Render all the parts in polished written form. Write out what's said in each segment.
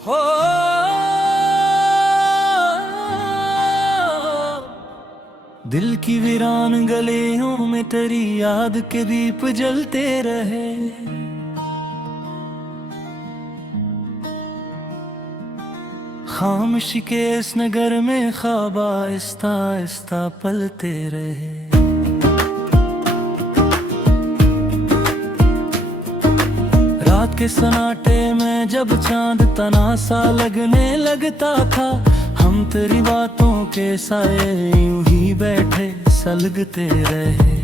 हो दिल की वीरान गलियों में तेरी याद के दीप जलते रहे। खामोशी के इस नगर में ख्वाब आहिस्ता आहिस्ता पलते रहे। रात के सन्नाटे में जब चांद तनासा लगने लगता था, हम तेरी बातों के साए यूं ही बैठे सलगते रहे।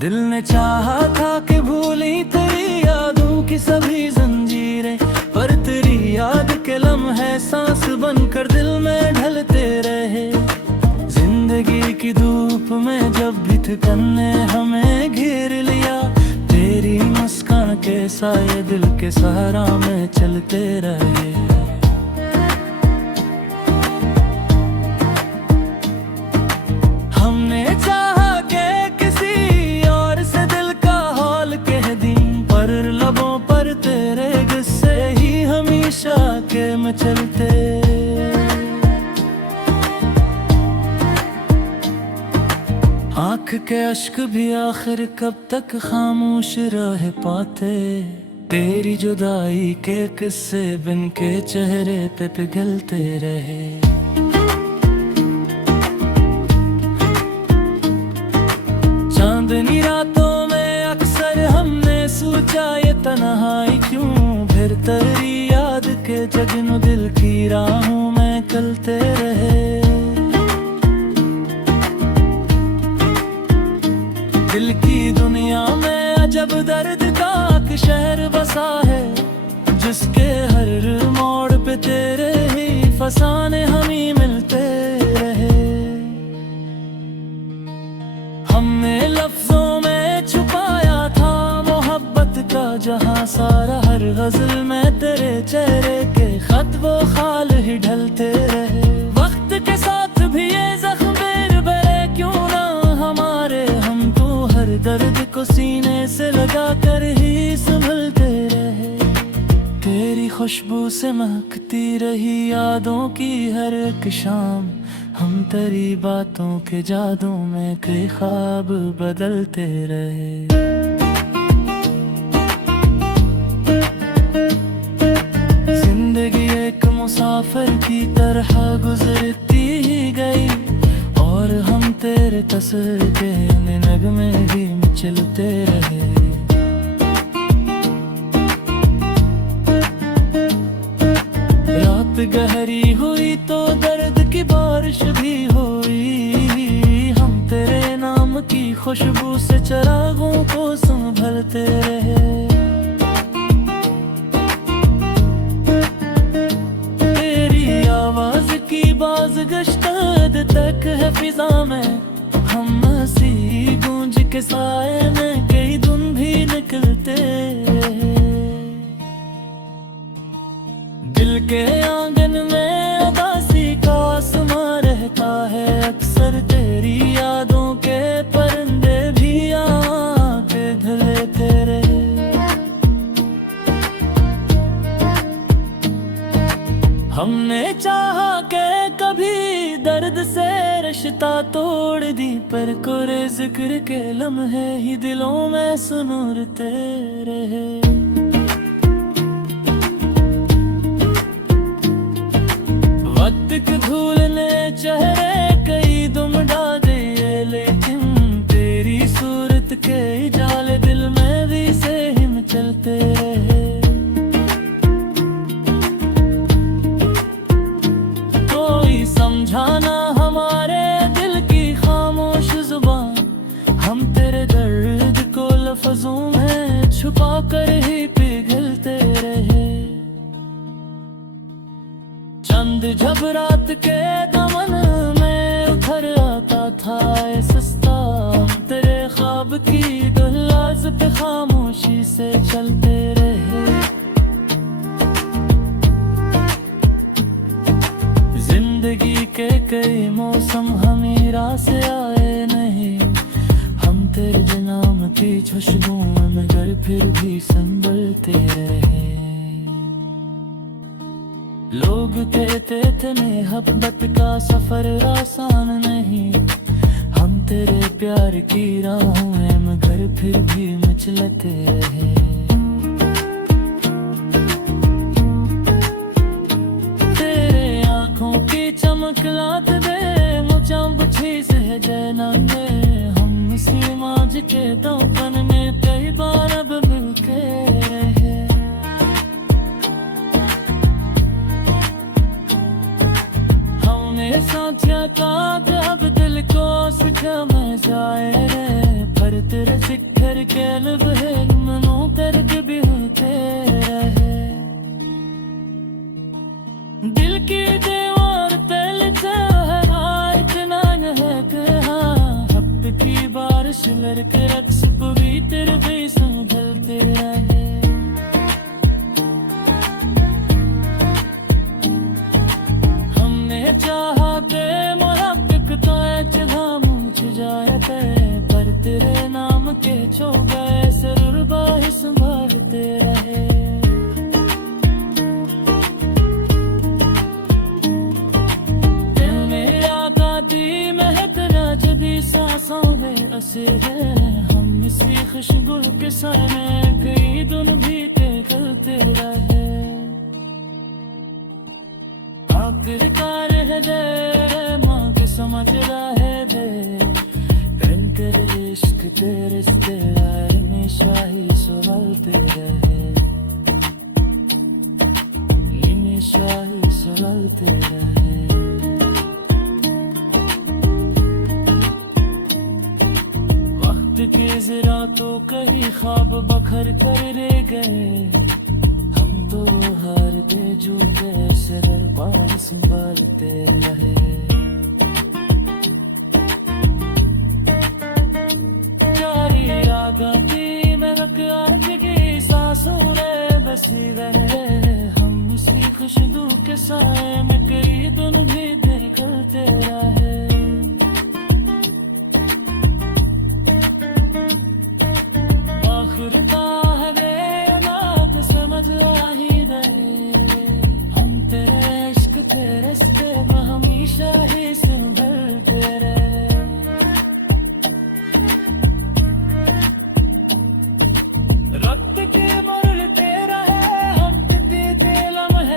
दिल ने चाहा था कि भूली तेरी यादों की सभी जंजीरें, पर तेरी याद के लम्हे सांस बनकर दिल में ढलते रहे। जिंदगी की धूप में जब भी थकन ने हमें घेर लिया, तेरी मुस्कान के साए दिल के सहारा में चलते रहे। हमने चाहा कि किसी और से दिल का हाल कह दी, पर लबों पर तेरे गुस्से ही हमेशा के मचलते। आँख के अश्क भी आखिर कब तक खामोश रह पाते, तेरी जुदाई के किस्से बिन के चेहरे पे पिघलते रहे। चांदनी रातों में अक्सर हमने सोचा ये तन्हाई क्यों, फिर तेरी याद के जगनू दिल की राहों में चलते रहे। दिल की दुनिया में अजब दर्द का एक शहर बसा है, जिसके हर मोड़ पे तेरे ही फसाने हमें मिलते रहे। हमने लफ्जों में छुपाया था मोहब्बत का जहां सारा, हर गजल में तेरे चेहरे के खत वो खाल ही ढलते रहे। वक्त के साथ भी ये जख्म भरे क्यों ना हमारे, हम तो हर दर्द को सीने से लगा कर ही संभलते रहे। तेरी खुशबू से महकती रही यादों की हर एक शाम, हम तेरी बातों के जादू में कई ख्वाब बदलते रहे। जिंदगी एक मुसाफिर की तरह गुजरती ही गई, और हम तेरे तस्वीर के नगमे ही चलते रहे। रात गहरी हुई तो दर्द की बारिश भी हुई, हम तेरे नाम की खुशबू से चिरागों को संभलते रहे। तेरी आवाज की बाज़गश्त तक है फिजा में, हम हंसी गूंज के साए में कई धुन भी निकलते रहे। दिल के आंगन में उदासी का आसमां रहता है, अक्सर तेरी यादों के परिंदे भी आके ढलते रहे। हमने चाहा कि कभी दर्द से रिश्ता तोड़ दी, पर कोरे जिक्र के लम्हे ही दिलों में सुनूरते रहे। वक्त की धूल ने चेहरे कई दुम डाले, लेकिन तेरी सूरत के जाले दिल में भी से हिम चलते रहे। कोई समझाना हमारे दिल की खामोश जुबान, हम तेरे दर्द को लफ्जों में छुपा कर ही पिघलते रहे। चंद जब रात के दमन में उधर आता था सस्ता, तेरे ख्वाब की दहलीज पे खामोशी से चलते रहे। जिंदगी के कई मौसम हमीरा से आए नहीं, हम तेरे नाम की खुशबू में मगर फिर भी संभलते रहे। लोग कहते थे मोहब्बत का सफर आसान नहीं, हम तेरे प्यार की राहों में मगर फिर भी मचलते रहे। तेरे आँखों की चमक लात दे मुझे बुझी सहजे नंगे, हम इसी माज के दौपन में कई बार अब मिलके रहे। साथिया का अब दिल को सिखा मैं जाए रे, पर तेरे सिखर के लब है मनो दर्द भी होते रहे। दिल की दीवार पे लिखा है इतना है कि हाँ, हब की बारिश लड़के रक्स पूरी तेरे भी संभलते रहे। पर तेरे नाम के छो गए सरूर बाही संभालते रहे। दिल में याद आती महकना जदी सांसों में असर है, हम इसी खुशबू के साए कई दिन भी निकलते रहे। आखिरकार है दे माँ के समझ रहे दे, तेरे इश्क तेरे रिश्ते हमेशा ही संभलते रहे, हमेशा ही संभलते रहे। वक्त के जरा तो कहीं ख्वाब बखर कर ले गए, हम तो हारते झूठे सर पार संभालते रहे। गाती महक आज की सांसों में बसी रहे, हम उसी खुशबू के साए में कई दिन भी निकलते रहे। आखिर है ना तो समझ आ ही रहे, हम तेरे इश्क के रास्ते में हमेशा ही संभलते रहे।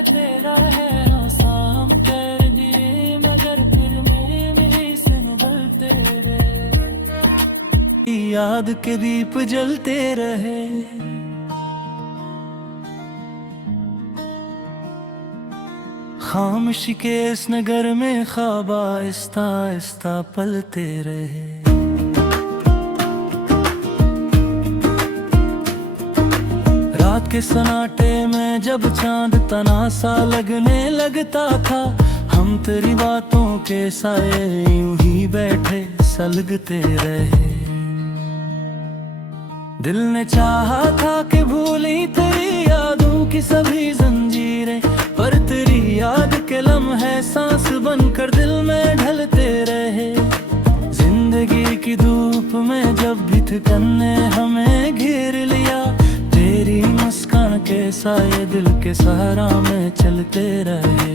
तेरा है आसाम कर दिए मगर फिर मेरे मिली से निभलते रहे। याद के दीप जलते रहे, खामोशी के इस नगर में ख्वाब आहिस्ता आहिस्ता पलते रहे। रात के सन्नाटे में जब चांद तना सा लगने लगता था, हम तेरी बातों के साए यूं ही बैठे सलगते रहे। दिल ने चाहा था कि भूली तेरी यादों की सभी जंजीरें, पर तेरी याद के लम्हे सांस बनकर दिल में ढलते रहे। जिंदगी की धूप में जब भी थकन ने हमें घेर लिया, तेरी मुस्कान के साए दिल के सहारा में चलते रहे।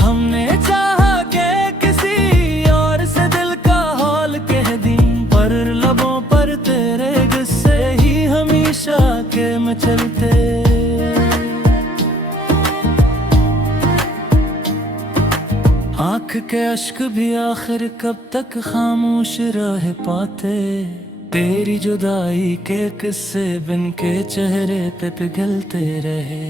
हमने चाहा कि किसी और से दिल का हाल कह दी, पर लबों पर तेरे गुस्से ही हमेशा के मचलते। आँख के अश्क भी आखिर कब तक खामोश रह पाते, तेरी जुदाई के किस्से बिन के चेहरे पे पिघलते रहे।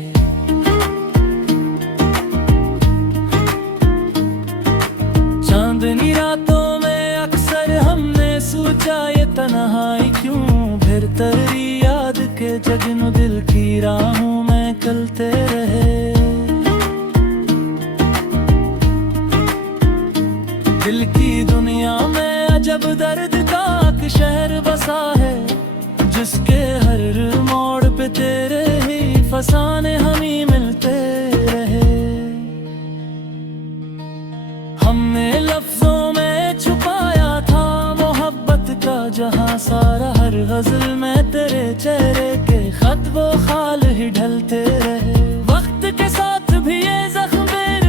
चांदनी रातों में अक्सर हमने सोचा ये तन्हाई क्यों, फिर तेरी याद के जगनू दिल की राहों में चलते रहे। दिल की दुनिया में अजब दर्द का एक शहर बसा है, जिसके हर मोड़ पे तेरे ही फसाने हमें मिलते रहे। हमने लफ्जों में छुपाया था मोहब्बत का जहां सारा हर हर गजल में तेरे चेहरे के खत वो खाल ही ढलते रहे। वक्त के साथ भी ये जख्म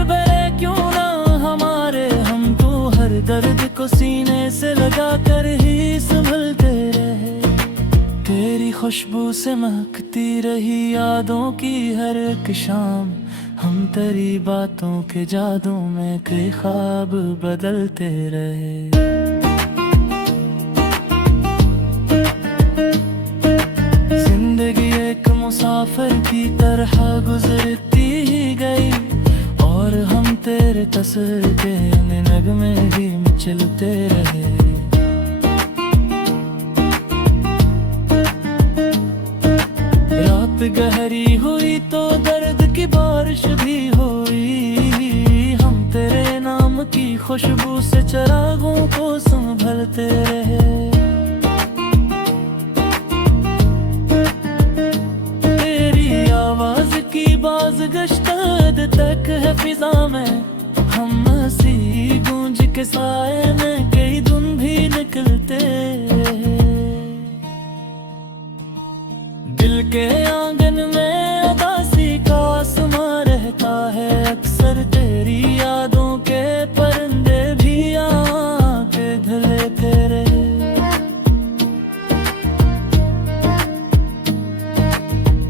बेर क्यों ना हमारे, हम तो हर दर्द को सीने से लगा कर ही संभलते रहे। तेरी खुशबू से महकती रही यादों की हर एक शाम, हम तेरी बातों के जादू में कई ख्वाब बदलते रहे। जिंदगी एक मुसाफिर की तरह गुजरती ही गई, और हम तेरे तस्वीर के नगमे ही चलते रहे। रात गहरी हुई तो दर्द की बारिश भी हुई, हम तेरे नाम की खुशबू से चिरागों को संभलते रहे। तेरी आवाज की बाज़गश्त तक है फिजा में, हम हंसी गूंज के साए में कई दिन भी निकलते रहे। दिल के आंगन में उदासी का आसमां रहता है, अक्सर तेरी यादों के परिंदे भी आके ढलते रहे।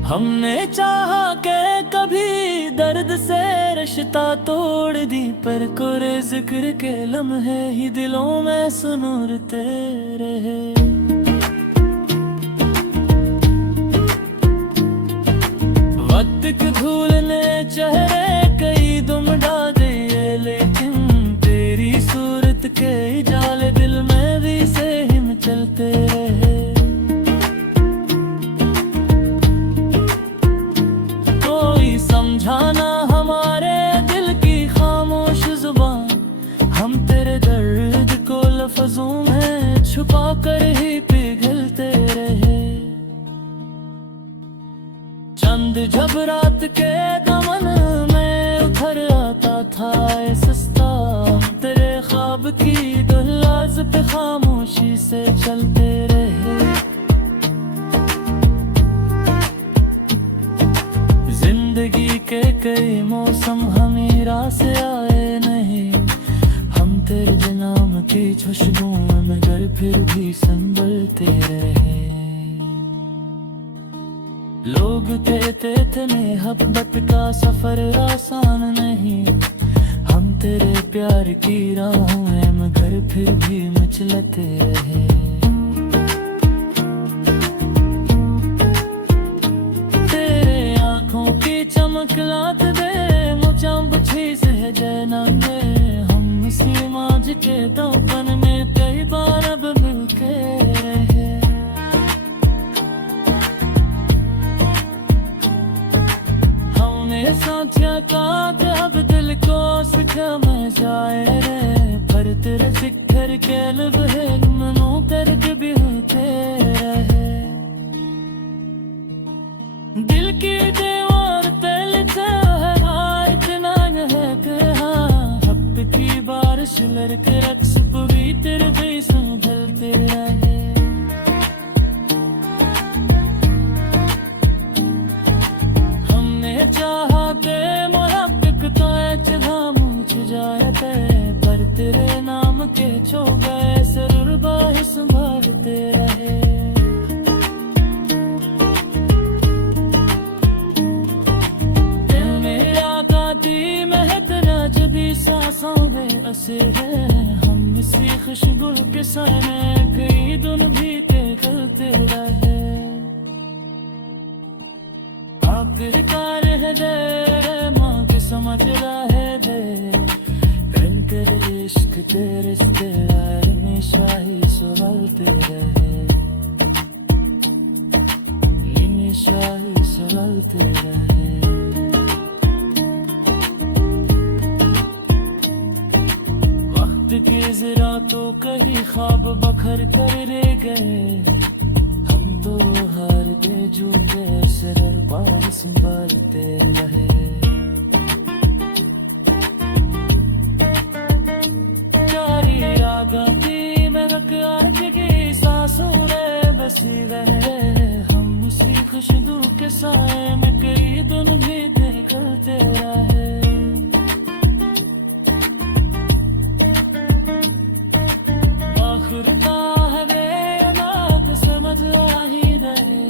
हमने चाहा कि कभी दर्द से रिश्ता तोड़ दी, पर कोरे जिक्र के लम्हे ही दिलों में सुनूरते रहे। वक्त के धूल ने चेहरे कई दुम डाल दिए, लेकिन तेरी सूरत के जाले दिल में भी से हिम चलते रहे। कोई समझाना हमारे दिल की खामोश जुबान, हम तेरे दर्द को लफ्जों में छुपा कर ही पिघलते रहे। चंद जब रात के दमन में उधर आता था सस्ता, तेरे ख्वाब की दुल्लाज पे खामोशी से चलते रहे। जिंदगी के कई मौसम हमीरा से आए नहीं, हम तेरे नाम की खुशबू में मगर फिर भी संभलते रहे। लोग कहते थे मोहब्बत का सफर आसान नहीं, हम तेरे प्यार की राहों में मगर फिर भी मचलते रहे। तेरे आँखों की चमक लात दे मुझे बुझी से जैनांगे, हम इसी माज के दौपन में कई बार अब मिलके रहे। साथिया का अब दिल को सिखा मैं जाए रे, पर तेरे जिक्र के लब है मनो करके भी होते रहे। दिल की दीवार पे लिखा है हाँ इतना है कि हाँ, हब की बारिश लड़के रक्स पूरी तेरे भी संभलते रहे। चाहते मोहब्बत तो जगह मुझ जाए थे, पर तेरे नाम के छो गए जरूर बाही संभालते रहे। दिल मेरा गाती महकना जबी सांसों में असर है, हम इसी खुशबू के साए कई दिन भी निकलते रहे। आखिरकार है दे माँ के समझ रहे दे, प्रेम तेरे इश्क तेरे हमेशा ही संभलते रहे, हमेशा ही संभलते रहे। वक्त की जरा तो कहीं ख्वाब बखर कर ले गए, तो हार के झूठे सर पार संभालते रहे। चारी रागती महक आज की सांसों में बसी रहे, हम उसी खुशबू के साए में कई दिन भी निकलते रहे। आखिर का है बेअनाप समझ आ ही रहे,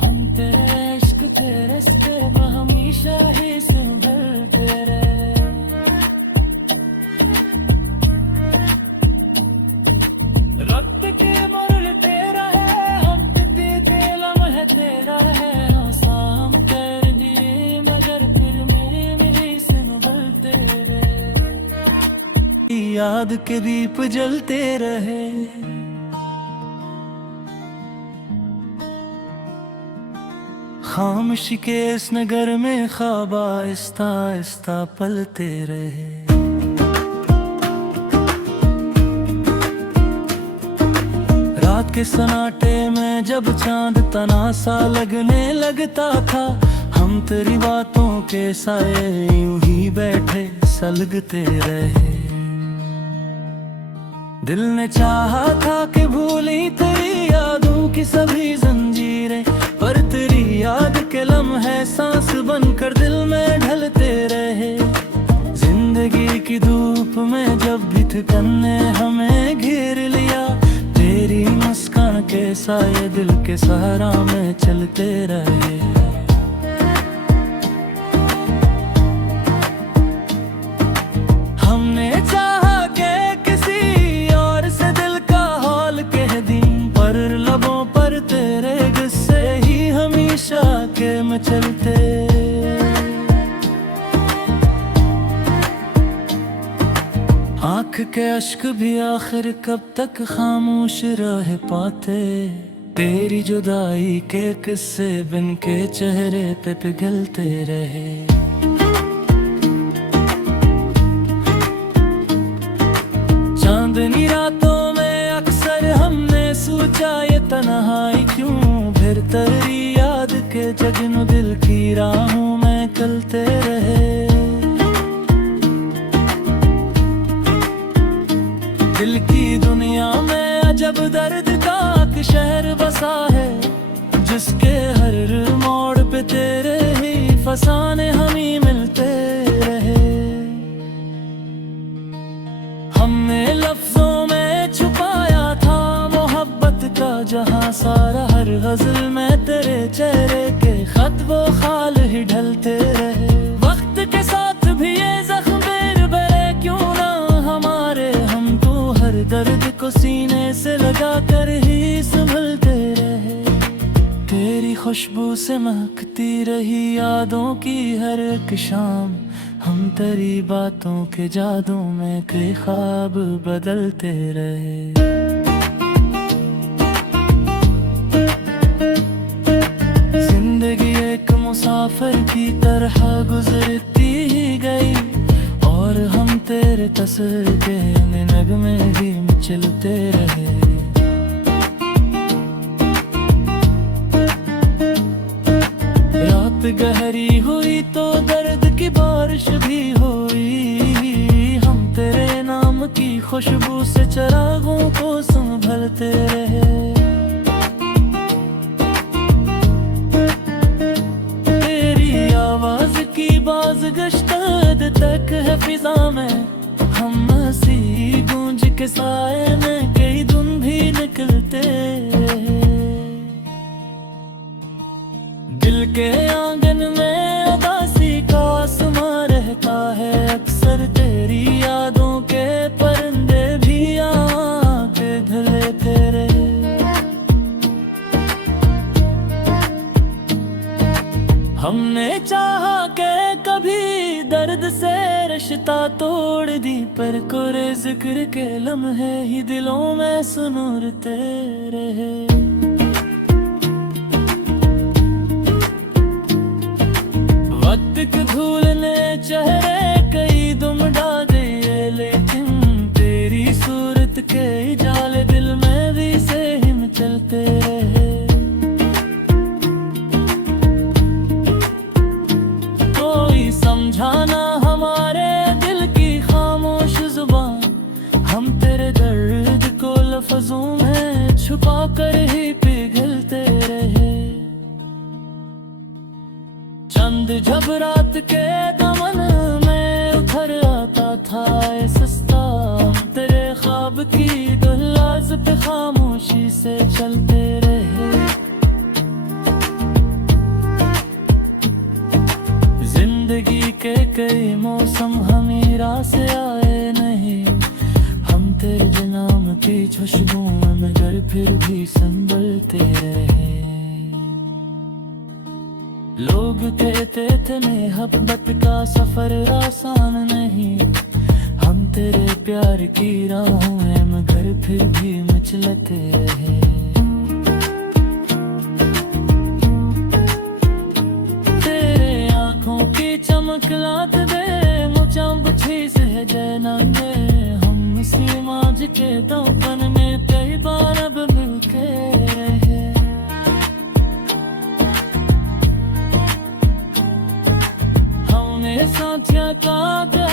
हम तेरे इश्क तेरे रिश्ते में हमेशा ही संभलते रहे। रक्त के मरल तेरा है, हम पीते लम्हे तेरा है, आसाम कर दिए मगर फिर मेरी मिली संभलते रहे। याद के दीप जलते रहे, खामोशी के इस नगर में ख्वाब आहिस्ता आहिस्ता पलते रहे। रात के सन्नाटे में जब चांद तना सा लगने लगता था, हम तेरी बातों के साए यूं ही बैठे सलगते रहे। दिल ने चाहा था कि भूली तेरी यादों की सभी जंजीरें, पर तेरी याद के लम्हे सांस बनकर दिल में ढलते रहे। जिंदगी की धूप में जब भी थकन ने हमें घेर लिया, तेरी मुस्कान के साए दिल के सहारा में चलते रहे। हमने चाहा कि किसी और से दिल का हाल कह दी, पर लबों पर तेरे गुस्से ही हमेशा के मचलते। आँख के अश्क भी आखिर कब तक खामोश रह पाते, तेरी जुदाई के किस्से बिन के चेहरे पे पिघलते रहे। चांदनी रातों में अक्सर हमने सोचा ये तन्हाई क्यों, फिर तेरी याद के जगनू दिल की राहों में चलते रहे। दिल की दुनिया में अजब दर्द का एक शहर बसा है, जिसके हर मोड़ पे तेरे ही फसाने हमें मिलते रहे। हमने लफ्जों में छुपाया था मोहब्बत का जहां सारा, हर गजल में तेरे चेहरे के खत वो खाल ही ढलते रहे। वक्त के साथ भी ये जख्म बेर क्यों ना हमारे, हम तो हर दर्द को सीने से लगा कर ही संभलते रहे। तेरी खुशबू से महकती रही यादों की हर एक शाम, हम तेरी बातों के जादू में कई ख्वाब बदलते रहे। जिंदगी एक मुसाफिर की तरह गुजरती ही गई, और हम तेरे तस्वीर के नगमे ही चलते रहे। रात गहरी हुई तो दर्द की बारिश भी हुई, हम तेरे नाम की खुशबू से चिरागों को संभलते रहे। तेरी आवाज की बाज़गश्त तक है फिजा में, हम हंसी गूंज के साए में कई दिन भी निकलते रहे। दिल के आंगन में उदासी का आसमां रहता है, अक्सर तेरी यादों के परिंदे भी आके ढले तेरे। हमने चाहा कि कभी दर्द से रिश्ता तोड़ दी, पर कोरे जिक्र के लम्हे ही दिलों में सुनूरते रहे। वक्त के धूल ने चेहरे कई दुम डाल दिए, लेकिन तेरी सूरत के जाले दिल में भी से हिम चलते रहे। कोई समझाना हमारे दिल की खामोश जुबान, हम तेरे दर्द को लफ्जों में छुपा छुपा कर ही पिघलते रहे। चंद जब रात के दमन में उभर आता था ए सस्ता, तेरे ख्वाब की दुल्लाज पे खामोशी से चलते रहे। जिंदगी के कई मौसम हमें राह से आए नहीं, हम तेरे नाम की खुशबू में मगर फिर भी संभलते रहे। लोग कहते थे मोहब्बत का सफर आसान नहीं, हम तेरे प्यार की राहों में मगर फिर भी मचलते रहे। तेरे आंखों की चमक लात दे मुझे बुझी से जनांगे, हम इसी माज के दौपन में कई बार अब मिलके रहे। हमने साथिया का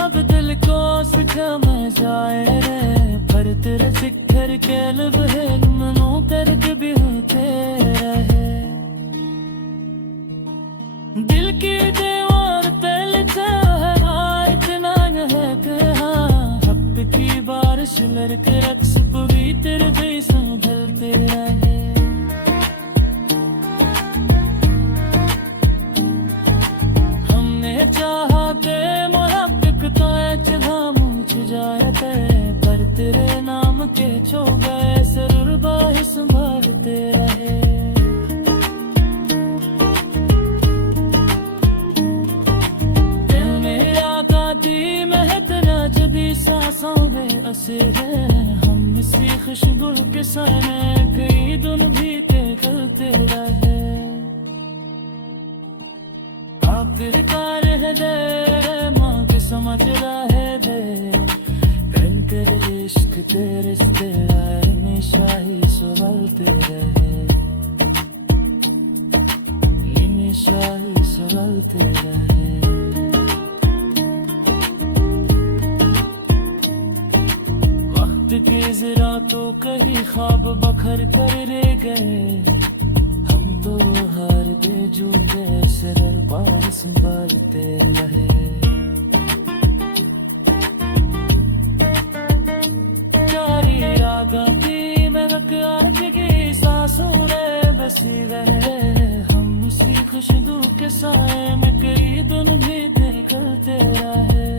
अब दिल को सिखा में जाए रे, पर तेरे शिखर के लब है मनो करके भी होते रहे। दिल की दीवार पे लिखा है इतना है कि हाँ, हब की बारिश लड़के रक्स पूरी तेरे भी संभलते रहे। हमने चाहा ते मोहब्बत तो जगह मुझ जाए थे, पर तेरे नाम के छो गए सरूर बाही संभालते रहे। सांसों में असर है, हम इसी खुशबू के साए कई दिन भी करते रहे। आखिरकार है दे माँ के समझ रहे दे, तेरे इश्क तेरे रिश्ते हमेशा ही संभलते रहे, हमेशा ही संभलते रहे। के जरा तो कहीं ख्वाब बखर कर ले गए, हम तो हार के झूठे सरर पार संभालते रहे। जारी रागा की महक आज की सांसों में बसी रहे, हम उसी खुशबू के साए में कई दिन भी निकलते रहे।